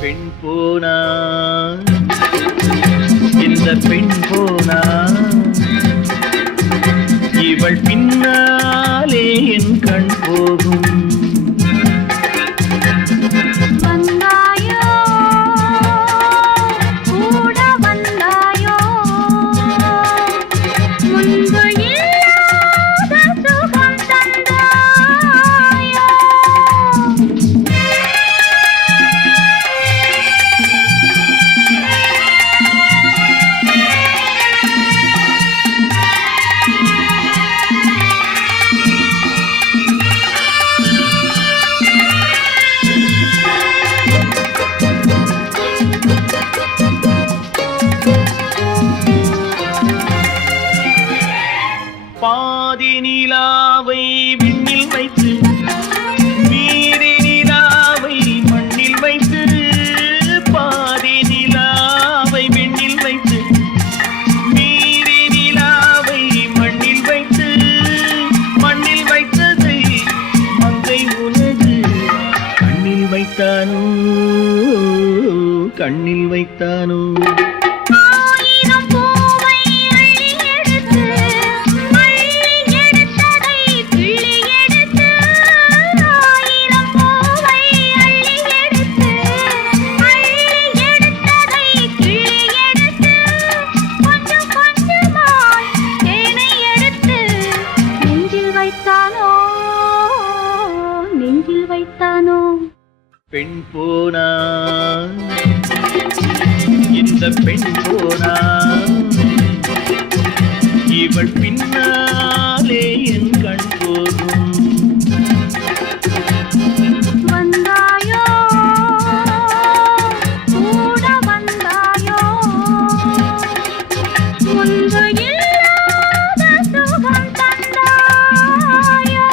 பெண் போனா இந்த பெண் போனா இவள் பின்னாலே என் கண் போகும். பாதி நிலாவை விண்ணில் வைத்து மீறி நிலாவை மண்ணில் வைத்து, பாதி நிலாவை விண்ணில் வைத்து மீறி நிலாவை மண்ணில் வைத்து, மண்ணில் வைத்ததை மங்கை உனது கண்ணில் வைத்தானோ, கண்ணில் வைத்தானோ. பெண் போனா இந்த பெண் போனா இவள் பின்னாலே என் கண் போகும். வந்தாயோ கூட வந்தாயோ முன்பு இல்லாத சுகம் தந்தாயோ.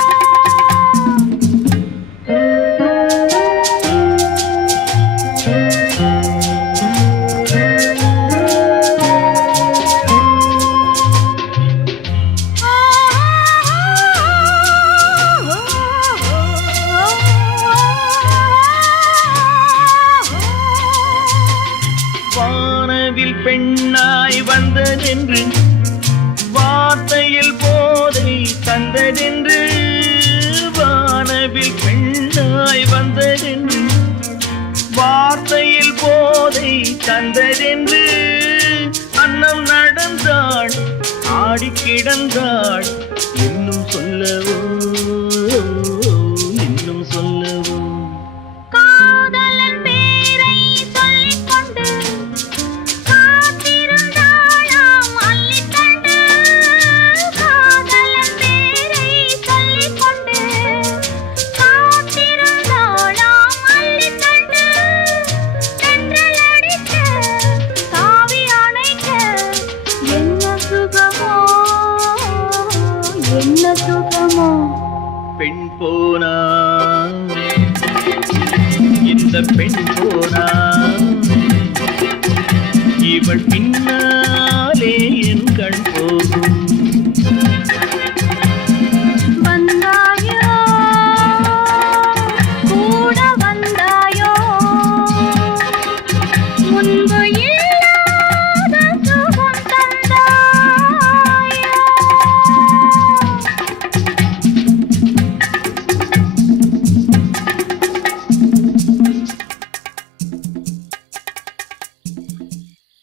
வானவில் பெண்ணாய் வந்ததென்று வார்த்தையில் போதை தந்ததென்று, வானவில் பெண்ணாய் வந்ததென்று வார்த்தையில் போதை தந்ததென்று, அன்னம் நடந்தாள் ஆடி கிடந்தாள் இன்னும் சொல்லவோ, இன்னும் சொல்லவோ. என்ன சுகமோ பெண் போனா இந்த பெண் போனா இவள் பின்ன